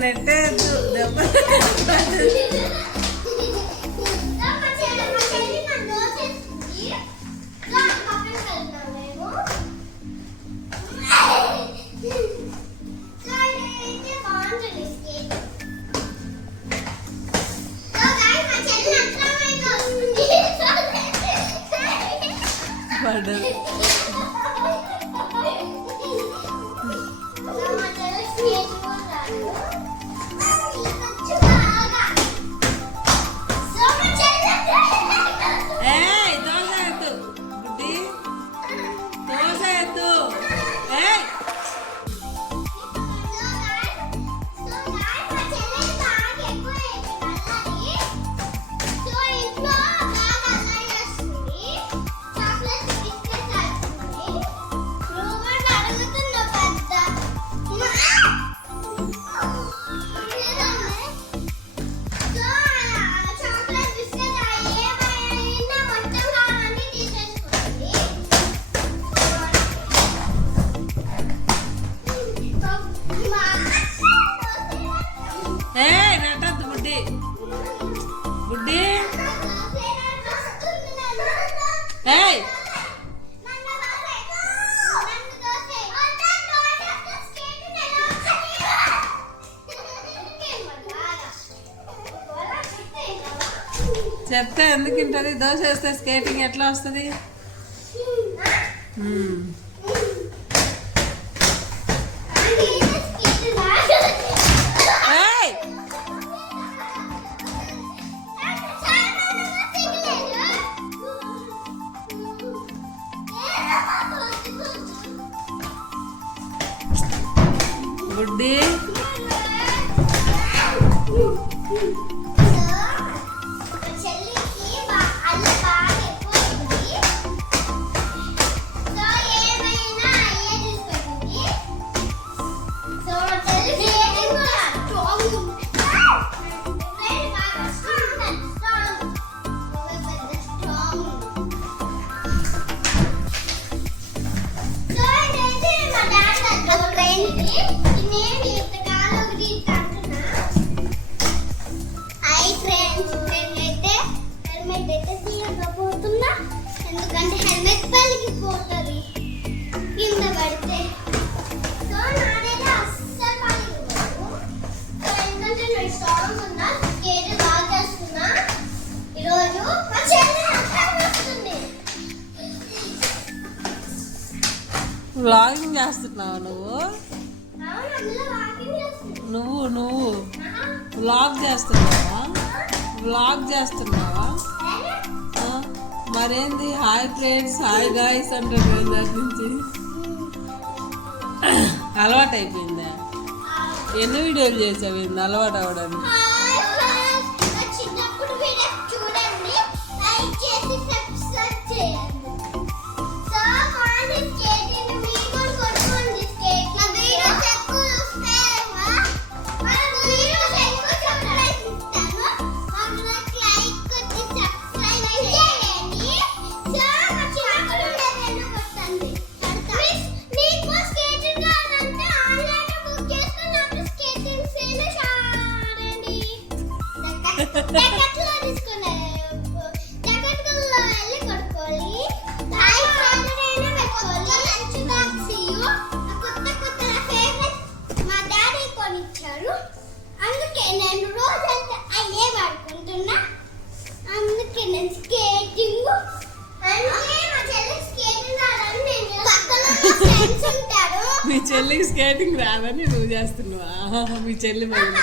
నెట్టే nerede? ఏయ్ చెప్తే ఎందుకు ఉంటుంది దోశ వేస్తే స్కేటింగ్ ఎట్లా వస్తుంది? Hmm. Hmm. ગુડ ડે కింద ఎందుకంటే హెల్మెట్ పలికిపోతుంది కింద పడితే. వ్లాగింగ్ చేస్తున్నావు నువ్వు? నువ్వు నువ్వు. వ్లాగ్ చేస్తున్నావా? వ్లాగ్ చేస్తున్నావా? మరేంది? హాయ్ ఫ్రెండ్స్ హాయ్ గాయస్ అంటే దాని నుంచి అలవాటు అయిపోయిందా ఎన్ని వీడియోలు చేసావు? అలవాటు అవడానికి స్కేటింగ్ రాదని నువ్వు చేస్తున్నావా. మీ చెల్లి మళ్ళీ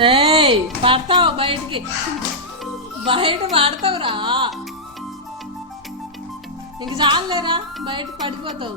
ఏయ్ పడతావు బయటికి? బయట పడతావురా. ఇంక చాలేరా బయట పడిపోతావు.